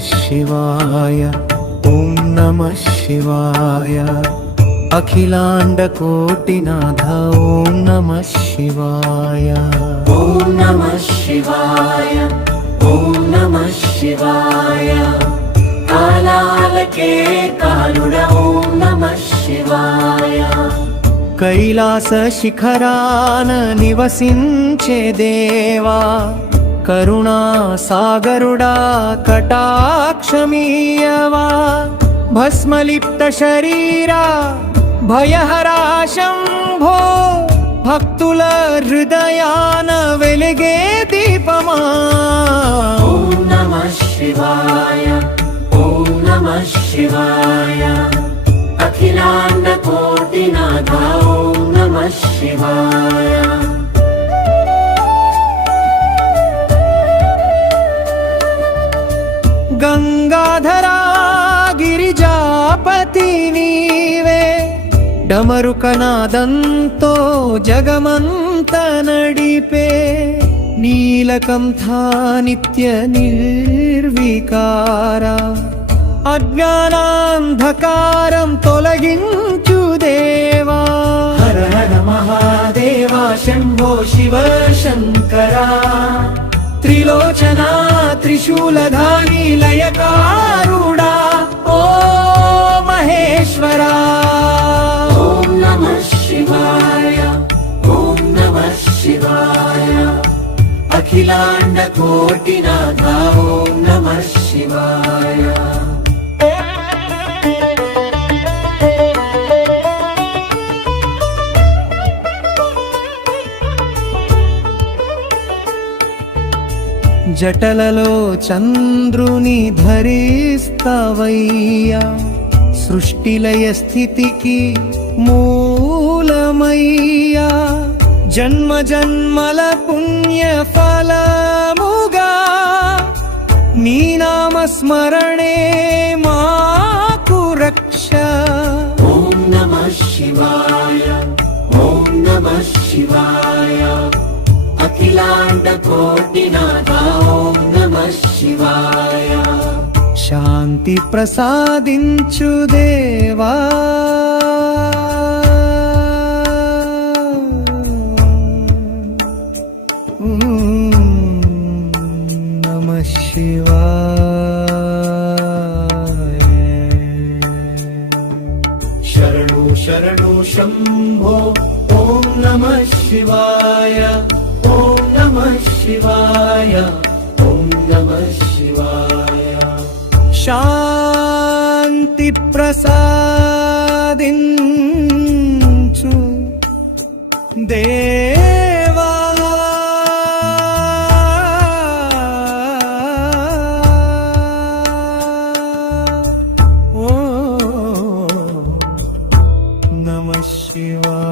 शिवाय ओम नमः शिवाय अखिलांड कोटिनाथ ओम नमः शिवाय ओम नमः शिवाय ओम नमः शिवाय कालालके कालुड ओम नमः शिवाय कैलास शिखरान निवसिंचे देवा करुणा सागरुडा कटाक्षमीयवा भस्मलिप्त शरीरा भयहरा शंभो भक्तुल हृदयान वेलिगे दीपमा ओम नमः शिवाय ओम नमः शिवाय अखिलांड कोटिनाथ ओम नमः शिवाय गंगाधरा गिरिजापति नीवे डमरुकनादंतो जगमंत नडिपे नीलकंठा नित्य निर्विकारा अज्ञानांधकारं तोलगिंचु देवा हर हर महादेवा शंभो शिव शंकरा त्रिलोचना त्रिशूलधारी लयकारुडा ओ महेश्वरा ओम नमः शिवाय ओम नमः शिवाय अखिलांड कोटिनाथ ओम नमः शिवाय జటలలో చంద్రుని ధరిస్తావయ్యా సృష్టిలయ స్థితికి మూలమయ్యా జన్మ జన్మల పుణ్య ఫలముగా నీ నామ స్మరణే మాకు రక్ష ఓం నమః శివాయ ఓం నమః శివాయ అఖిలాండ కోటినాథ ఓం నమః శివాయ శాంతి ప్రసాదించు దేవా నమః శివాయ శరణు శరణు శంభో ఓం నమః శివాయ ఓం నమః శివాయ ఓం నమః శివాయ శాంతి ప్రసాదించు దేవా ఓ నమః శివాయ